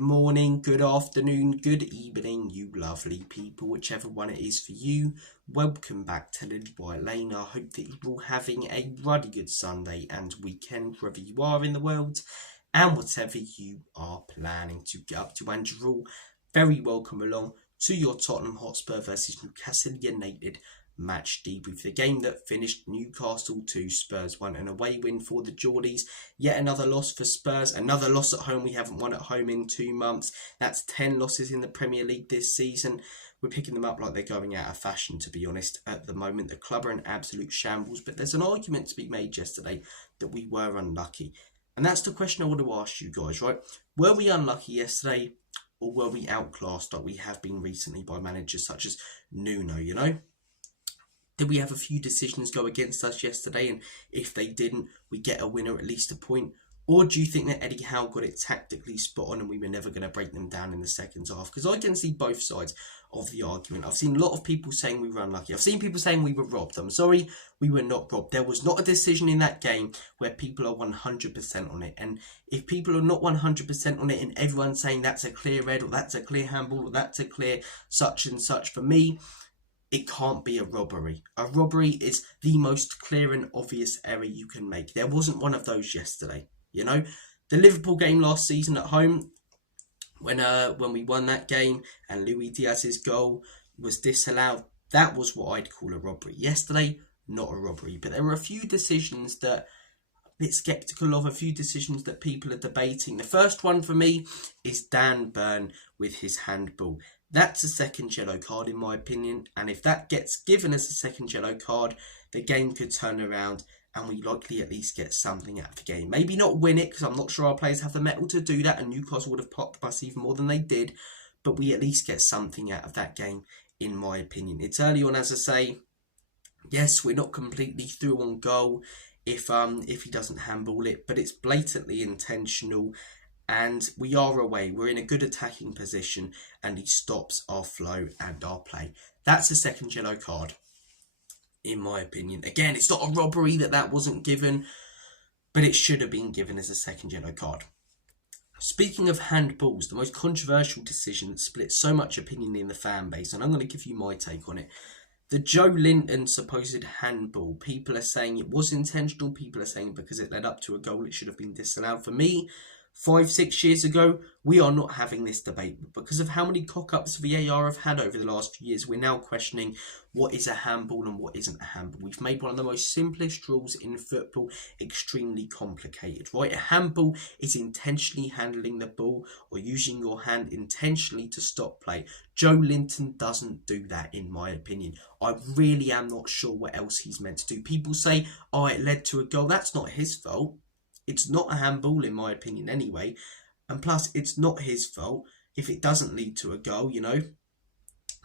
Good morning, good afternoon, good evening, you lovely people, whichever one it is for you. Welcome back to Lilywhite Lane. I hope that you're all having a ruddy good Sunday and weekend, wherever you are in the world, and whatever you are planning to get up to. And you're all very welcome along to your Tottenham Hotspur versus Newcastle United match debrief. The game that finished Newcastle 2, Spurs 1, an away win for the Geordies. Yet another loss for Spurs, another loss at home. We haven't won at home in 2 months. That's 10 losses in the Premier League this season. We're picking them up like they're going out of fashion, to be honest. At the moment, the club are in absolute shambles, but there's an argument to be made yesterday that we were unlucky. And that's the question I want to ask you guys, right? Were we unlucky yesterday, or were we outclassed like we have been recently by managers such as Nuno, you know? Did we have a few decisions go against us yesterday, and if they didn't, we get a winner, at least a point? Or do you think that Eddie Howe got it tactically spot on and we were never going to break them down in the second half? Because I can see both sides of the argument. I've seen a lot of people saying we were unlucky. I've seen people saying we were robbed. I'm sorry, we were not robbed. There was not a decision in that game where people are 100% on it. And if people are not 100% on it and everyone's saying that's a clear red or that's a clear handball or that's a clear such and such, for me, it can't be a robbery. A robbery is the most clear and obvious error you can make. There wasn't one of those yesterday. You know, the Liverpool game last season at home, when we won that game and Luis Diaz's goal was disallowed, that was what I'd call a robbery. Yesterday, not a robbery. But there were a few decisions that I'm a bit sceptical of, a few decisions that people are debating. The first one for me is Dan Burn with his handball. That's a second yellow card in my opinion, and if that gets given as a second yellow card, the game could turn around and we likely at least get something out of the game. Maybe not win it, because I'm not sure our players have the mettle to do that, and Newcastle would have popped the bus even more than they did, but we at least get something out of that game, in my opinion. It's early on, as I say. Yes, we're not completely through on goal if he doesn't handball it, but it's blatantly intentional. And we are away. We're in a good attacking position and he stops our flow and our play. That's a second yellow card, in my opinion. Again, it's not a robbery that wasn't given, but it should have been given as a second yellow card. Speaking of handballs, the most controversial decision that split so much opinion in the fan base, and I'm going to give you my take on it. The Joe Linton supposed handball. People are saying it was intentional. People are saying because it led up to a goal, it should have been disallowed. For me, 5-6 years ago, we are not having this debate. But because of how many cock-ups VAR have had over the last few years, we're now questioning what is a handball and what isn't a handball. We've made one of the most simplest rules in football extremely complicated, right? A handball is intentionally handling the ball or using your hand intentionally to stop play. Joe Linton doesn't do that, in my opinion. I really am not sure what else he's meant to do. People say, oh, it led to a goal. That's not his fault. It's not a handball, in my opinion, anyway. And plus, it's not his fault if it doesn't lead to a goal, you know.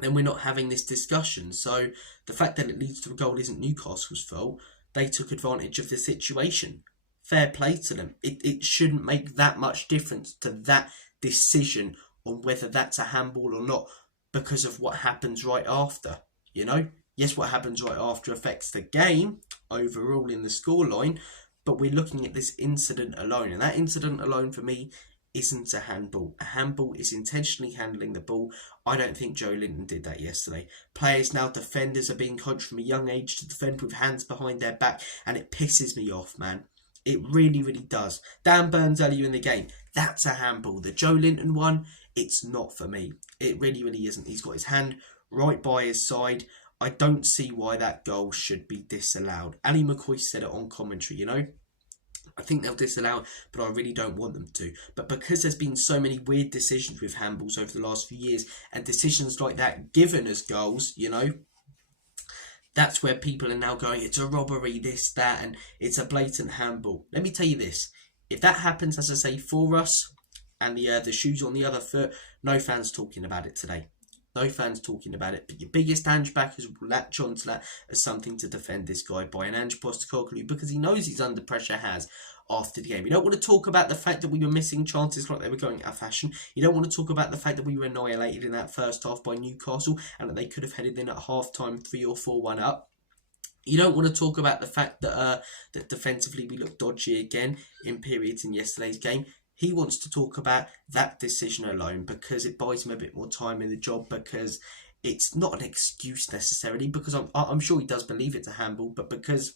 Then we're not having this discussion. So the fact that it leads to a goal isn't Newcastle's fault. They took advantage of the situation. Fair play to them. It shouldn't make that much difference to that decision on whether that's a handball or not because of what happens right after, you know. Yes, what happens right after affects the game overall in the scoreline, but we're looking at this incident alone. And that incident alone, for me, isn't a handball. A handball is intentionally handling the ball. I don't think Joe Linton did that yesterday. Players now, defenders, are being coached from a young age to defend with hands behind their back. And it pisses me off, man. It really, really does. Dan Burns earlier in the game, that's a handball. The Joe Linton one, it's not for me. It really, really isn't. He's got his hand right by his side. I don't see why that goal should be disallowed. Ali McCoy said it on commentary, you know. I think they'll disallow it, but I really don't want them to. But because there's been so many weird decisions with handballs over the last few years, and decisions like that given as goals, you know, that's where people are now going, it's a robbery, this, that, and it's a blatant handball. Let me tell you this. If that happens, as I say, for us, and the shoes on the other foot, no fans talking about it today. No fans talking about it, but your biggest Ange backers will latch onto that as something to defend this guy by an Ange Postecoglou, because he knows he's under pressure after the game. You don't want to talk about the fact that we were missing chances like they were going out of fashion. You don't want to talk about the fact that we were annihilated in that first half by Newcastle and that they could have headed in at half-time 3 or 4-1 up. You don't want to talk about the fact that that defensively we looked dodgy again in periods in yesterday's game. He wants to talk about that decision alone because it buys him a bit more time in the job, because it's not an excuse necessarily, because I'm sure he does believe it's a handball, but because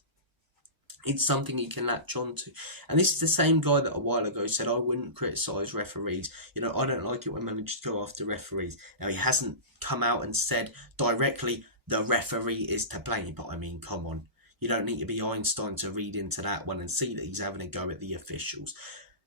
it's something he can latch on to. And this is the same guy that a while ago said, I wouldn't criticise referees. You know, I don't like it when managers go after referees. Now, he hasn't come out and said directly, the referee is to blame. But I mean, come on. You don't need to be Einstein to read into that one and see that he's having a go at the officials.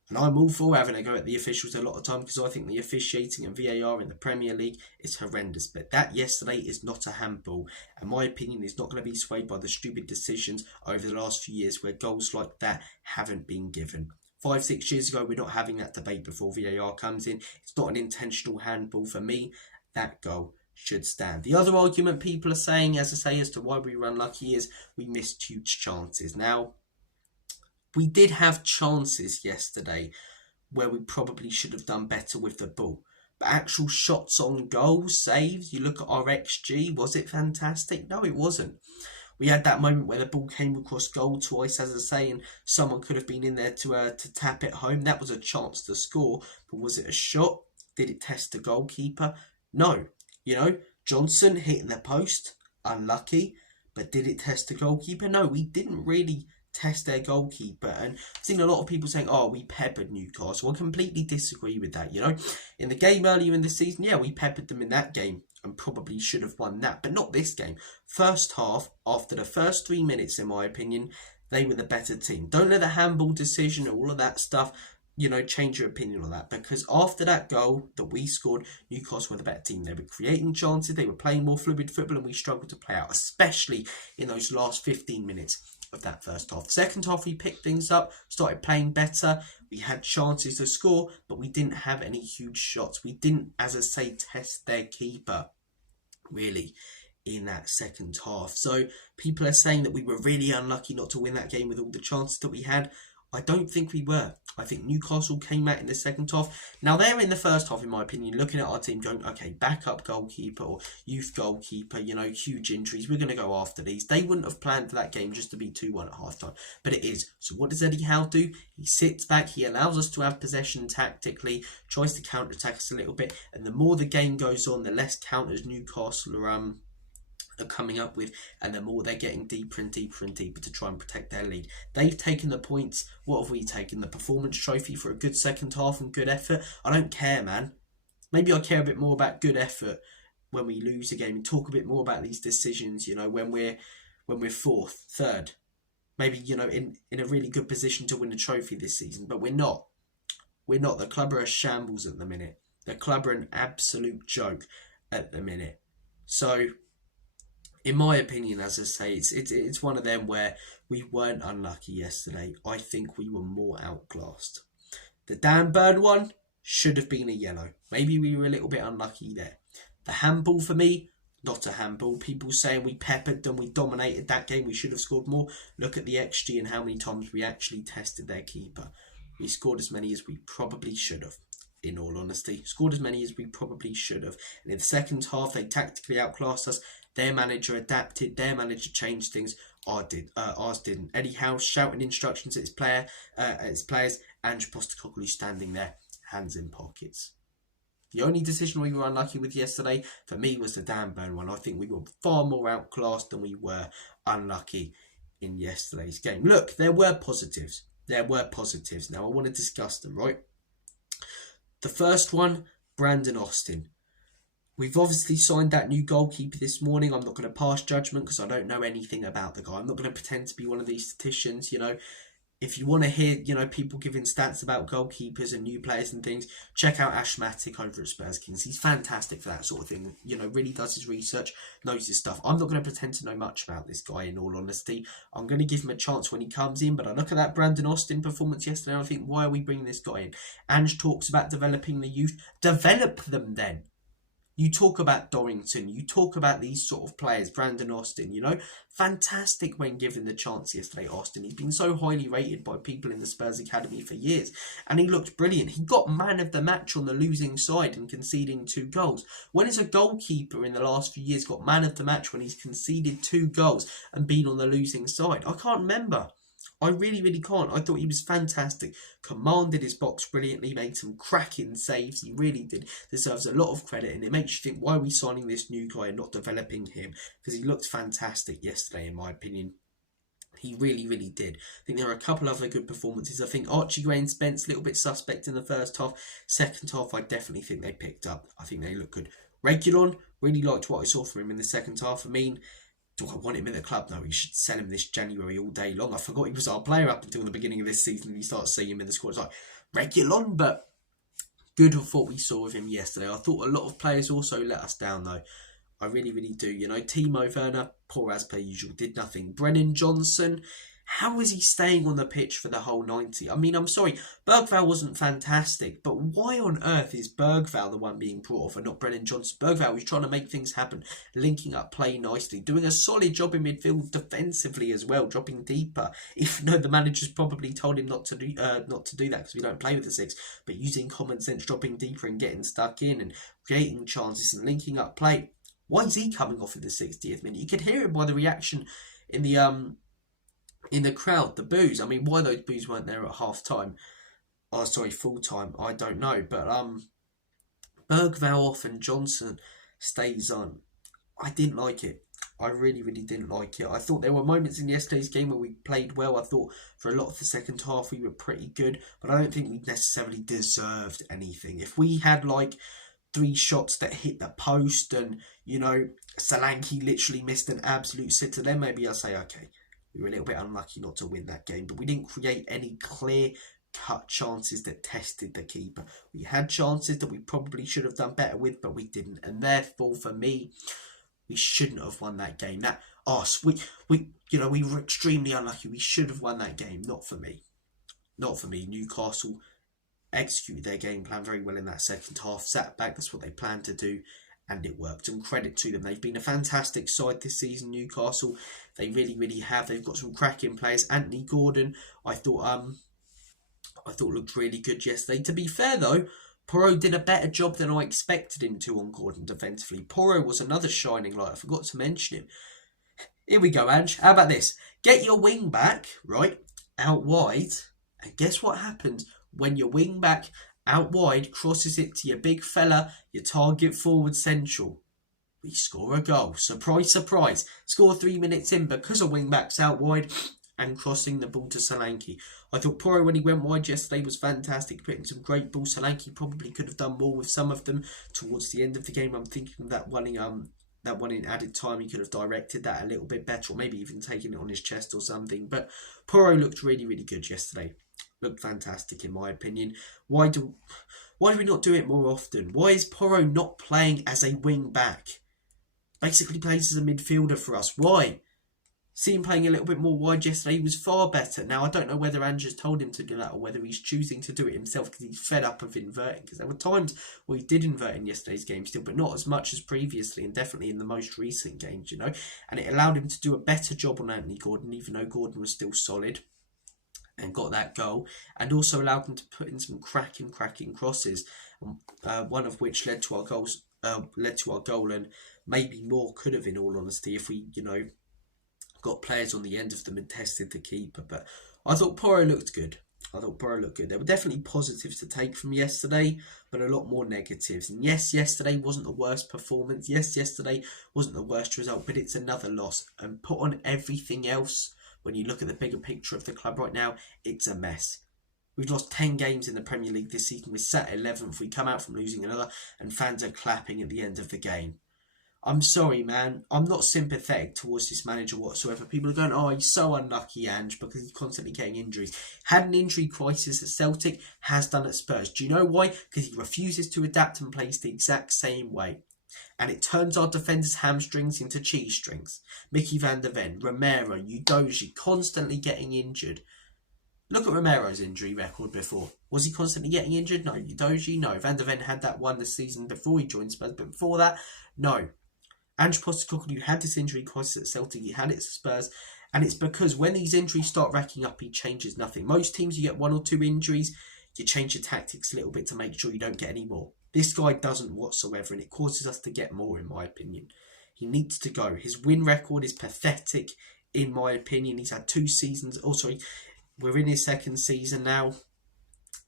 And I'm all for having a go at the officials a lot of time, because I think the officiating and VAR in the Premier League is horrendous. But that yesterday is not a handball. And my opinion is not going to be swayed by the stupid decisions over the last few years where goals like that haven't been given. 5-6 years ago, we're not having that debate before VAR comes in. It's not an intentional handball. For me, that goal should stand. The other argument people are saying, as I say, as to why we were unlucky is we missed huge chances. Now, we did have chances yesterday where we probably should have done better with the ball. But actual shots on goal, saves, you look at our XG, was it fantastic? No, it wasn't. We had that moment where the ball came across goal twice, as I say, and someone could have been in there to tap it home. That was a chance to score. But was it a shot? Did it test the goalkeeper? No. You know, Johnson hitting the post, unlucky. But did it test the goalkeeper? No, we didn't really test their goalkeeper. And I've seen a lot of people saying, oh, we peppered Newcastle. I completely disagree with that. You know, in the game earlier in the season, yeah, we peppered them in that game and probably should have won that, but not this game. First half, after the first 3 minutes, in my opinion, they were the better team. Don't let the handball decision and all of that stuff, you know, change your opinion on that, because after that goal that we scored, Newcastle were the better team. They were creating chances, they were playing more fluid football, and we struggled to play out, especially in those last 15 minutes of that first half. Second half, we picked things up, started playing better. We had chances to score, but we didn't have any huge shots. We didn't, as I say, test their keeper, really, in that second half. So people are saying that we were really unlucky not to win that game with all the chances that we had. I don't think we were. I think Newcastle came out in the second half. Now, they're in the first half, in my opinion, looking at our team going, okay, backup goalkeeper or youth goalkeeper, you know, huge injuries. We're going to go after these. They wouldn't have planned for that game just to be 2-1 at half-time, but it is. So what does Eddie Howe do? He sits back. He allows us to have possession tactically, tries to counter-attack us a little bit, and the more the game goes on, the less counters Newcastle are coming up with, and the more they're getting deeper and deeper and deeper to try and protect their lead. They've taken the points. What have we taken? The performance trophy for a good second half and good effort? I don't care, man. Maybe I care a bit more about good effort when we lose a game and talk a bit more about these decisions, you know, when we're fourth, third, maybe, you know, in a really good position to win a trophy this season, but we're not. We're not. The club are a shambles at the minute. The club are an absolute joke at the minute. So, in my opinion, as I say, it's one of them where we weren't unlucky yesterday. I think we were more outclassed. The Dan Burn one should have been a yellow. Maybe we were a little bit unlucky there. The handball, for me, not a handball. People saying we peppered them, we dominated that game, we should have scored more. Look at the XG and how many times we actually tested their keeper. We scored as many as we probably should have. In all honesty, scored as many as we probably should have. And in the second half, they tactically outclassed us. Their manager adapted. Their manager changed things. Ours didn't. Eddie Howe shouting instructions at his players. Andrew Postecoglou standing there, hands in pockets. The only decision we were unlucky with yesterday, for me, was the Dan Burn one. I think we were far more outclassed than we were unlucky in yesterday's game. Look, there were positives. Now, I want to discuss them, right? The first one, Brandon Austin. We've obviously signed that new goalkeeper this morning. I'm not going to pass judgment because I don't know anything about the guy. I'm not going to pretend to be one of these statisticians, you know. If you want to hear, you know, people giving stats about goalkeepers and new players and things, check out Ash Matic over at Spurs Kings. He's fantastic for that sort of thing. You know, really does his research, knows his stuff. I'm not going to pretend to know much about this guy, in all honesty. I'm going to give him a chance when he comes in, but I look at that Brandon Austin performance yesterday and I think, why are we bringing this guy in? Ange talks about developing the youth. Develop them then. You talk about Dorrington, you talk about these sort of players, Brandon Austin, you know, fantastic when given the chance yesterday, Austin. He's been so highly rated by people in the Spurs Academy for years, and he looked brilliant. He got man of the match on the losing side and conceding 2 goals. When has a goalkeeper in the last few years got man of the match when he's conceded 2 goals and been on the losing side? I can't remember. I really, really can't. I thought he was fantastic. Commanded his box brilliantly, made some cracking saves. He really did. Deserves a lot of credit, and it makes you think, why are we signing this new guy and not developing him? Because he looked fantastic yesterday, in my opinion. He really, really did. I think there are a couple other good performances. I think Archie Gray and Spence, a little bit suspect in the first half. Second half, I definitely think they picked up. I think they look good. Reguilon, really liked what I saw from him in the second half. I mean, do I want him in the club? No, we should sell him this January all day long. I forgot he was our player up until the beginning of this season. You start seeing him in the squad. It's like, Reguilon, but good of what we saw of him yesterday. I thought a lot of players also let us down, though. I really, really do. You know, Timo Werner, poor as per usual, did nothing. Brennan Johnson, how is he staying on the pitch for the whole 90? I mean, I'm sorry, Bergvall wasn't fantastic, but why on earth is Bergvall the one being brought off and not Brennan Johnson? Bergvall was trying to make things happen, linking up play nicely, doing a solid job in midfield defensively as well, dropping deeper, even though the manager's probably told him not to do that because we don't play with the six, but using common sense, dropping deeper and getting stuck in and creating chances and linking up play. Why is he coming off in the 60th minute? You could hear it by the reaction in the crowd, the boos. I mean, why those boos weren't there at half time? Oh, sorry, full time. I don't know. But Bergvall off and Johnson stays on. I didn't like it. I really, really didn't like it. I thought there were moments in yesterday's game where we played well. I thought for a lot of the second half we were pretty good, but I don't think we necessarily deserved anything. If we had like 3 shots that hit the post and, you know, Solanke literally missed an absolute sitter, then maybe I'll say, okay, we were a little bit unlucky not to win that game. But we didn't create any clear-cut chances that tested the keeper. We had chances that we probably should have done better with, but we didn't. And therefore, for me, we shouldn't have won that game. We were extremely unlucky. We should have won that game. Not for me. Not for me. Newcastle executed their game plan very well in that second half, sat back, that's what they planned to do, and it worked, and credit to them. They've been a fantastic side this season, Newcastle. They really, really have. They've got some cracking players. Anthony Gordon, I thought looked really good yesterday. To be fair though, Porro did a better job than I expected him to on Gordon defensively. Porro was another shining light. I forgot to mention him. Here we go, Ange. How about this? Get your wing back, right, out wide, and guess what happens when your wing back out wide crosses it to your big fella, your target forward central? We score a goal. Surprise, surprise. Score 3 minutes in because a wing back's out wide and crossing the ball to Solanke. I thought Porro, when he went wide yesterday, was fantastic, putting some great balls. Solanke probably could have done more with some of them towards the end of the game. I'm thinking of that one in added time, he could have directed that a little bit better, or maybe even taken it on his chest or something. But Porro looked really, really good yesterday. Looked fantastic in my opinion. Why do we not do it more often? Why is Porro not playing as a wing back? Basically plays as a midfielder for us. Why? See him playing a little bit more wide yesterday. He was far better. Now, I don't know whether Ange told him to do that or whether he's choosing to do it himself because he's fed up of inverting. Because there were times where he did invert in yesterday's game still, but not as much as previously and definitely in the most recent games, you know. And it allowed him to do a better job on Anthony Gordon, even though Gordon was still solid and got that goal, and also allowed them to put in some cracking crosses, one of which led to our goal, and maybe more could have, in all honesty, if we, you know, got players on the end of them and tested the keeper. But I thought Porro looked good. There were definitely positives to take from yesterday, but a lot more negatives. And yes, yesterday wasn't the worst performance. Yes, yesterday wasn't the worst result, but it's another loss. And put on everything else, when you look at the bigger picture of the club right now, it's a mess. We've lost 10 games in the Premier League this season. We're sat 11th. We come out from losing another, and fans are clapping at the end of the game. I'm sorry, man. I'm not sympathetic towards this manager whatsoever. People are going, oh, he's so unlucky, Ange, because he's constantly getting injuries. Had an injury crisis at Celtic, has done at Spurs. Do you know why? Because he refuses to adapt and plays the exact same way. And it turns our defenders' hamstrings into cheese strings. Mickey van der Ven, Romero, Udogie, constantly getting injured. Look at Romero's injury record before. Was he constantly getting injured? No. Udogie? No. Van der Ven had that one the season before he joined Spurs, but before that, no. Ange Postecoglou had this injury crisis at Celtic, he had it at Spurs, and it's because when these injuries start racking up, he changes nothing. Most teams, you get 1 or 2 injuries, you change your tactics a little bit to make sure you don't get any more. This guy doesn't whatsoever, and it causes us to get more, in my opinion. He needs to go. His win record is pathetic, in my opinion. He's had 2 seasons. we're in his second season now.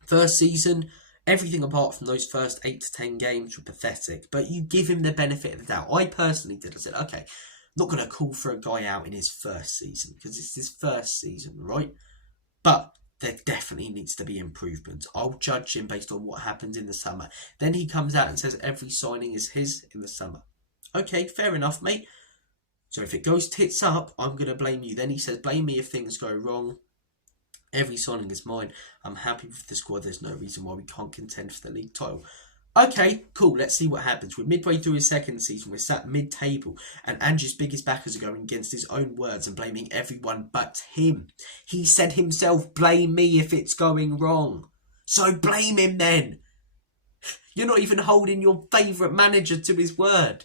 First season, everything apart from those first 8 to 10 games were pathetic, but you give him the benefit of the doubt. I personally did. I said, okay, I'm not going to call for a guy out in his first season because it's his first season, right? But there definitely needs to be improvement. I'll judge him based on what happens in the summer. Then he comes out and says every signing is his in the summer. Okay, fair enough, mate. So if it goes tits up, I'm going to blame you. Then he says, blame me if things go wrong. Every signing is mine. I'm happy with the squad. There's no reason why we can't contend for the league title. Okay, cool. Let's see what happens. We're midway through his second season. We're sat mid-table. And Andrew's biggest backers are going against his own words and blaming everyone but him. He said himself, blame me if it's going wrong. So blame him then. You're not even holding your favourite manager to his word.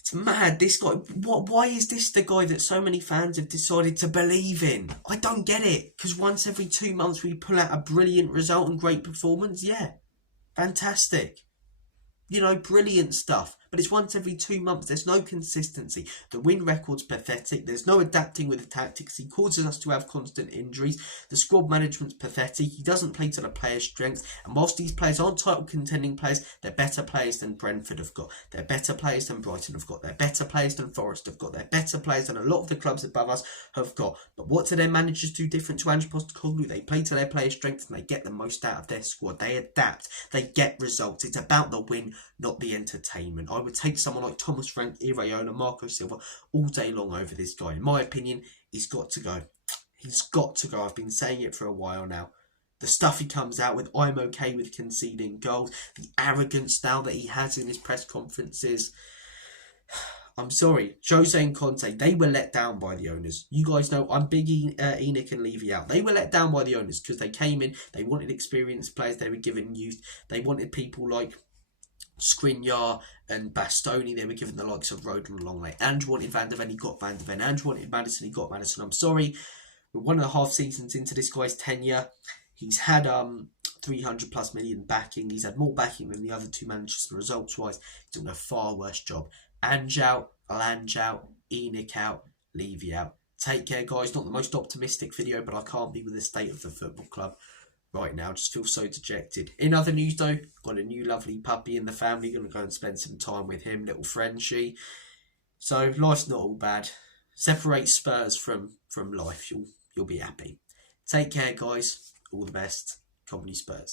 It's mad. This guy, why is this the guy that so many fans have decided to believe in? I don't get it. Because once every 2 months we pull out a brilliant result and great performance, yeah. Fantastic. You know, brilliant stuff. But it's once every 2 months. There's no consistency. The win record's pathetic. There's no adapting with the tactics. He causes us to have constant injuries. The squad management's pathetic. He doesn't play to the players' strengths. And whilst these players aren't title contending players, they're better players than Brentford have got. They're better players than Brighton have got. They're better players than Forest have got. They're better players than a lot of the clubs above us have got. But what do their managers do different to Ange Postecoglou? They play to their players' strengths and they get the most out of their squad. They adapt. They get results. It's about the win, not the entertainment. I would take someone like Thomas Frank, Iraola, Marco Silva all day long over this guy. In my opinion, he's got to go. He's got to go. I've been saying it for a while now. The stuff he comes out with, I'm okay with conceding goals. The arrogance now that he has in his press conferences. I'm sorry. Jose and Conte, they were let down by the owners. You guys know I'm big Enoch and Levy out. They were let down by the owners because they came in, they wanted experienced players, they were given youth. They wanted people like Skriniar and Bastoni. They were given the likes of Roden and Longley. Andrew wanted Van der Ven, he got Van der Ven. Andrew wanted Maddison, he got Maddison. I'm sorry, we're 1.5 seasons into this guy's tenure. He's had 300 plus million backing. He's had more backing than the other two managers. Results wise, he's done a far worse job. Ange out, Lange out, Enoch out, Levy out. Take care, guys. Not the most optimistic video, but I can't be with the state of the football club right now. Just feel so dejected. In other news though, got a new lovely puppy in the family. Gonna go and spend some time with him, little Frenchie. So life's not all bad. Separate Spurs from life. You'll be happy. Take care, guys. All the best. Company Spurs.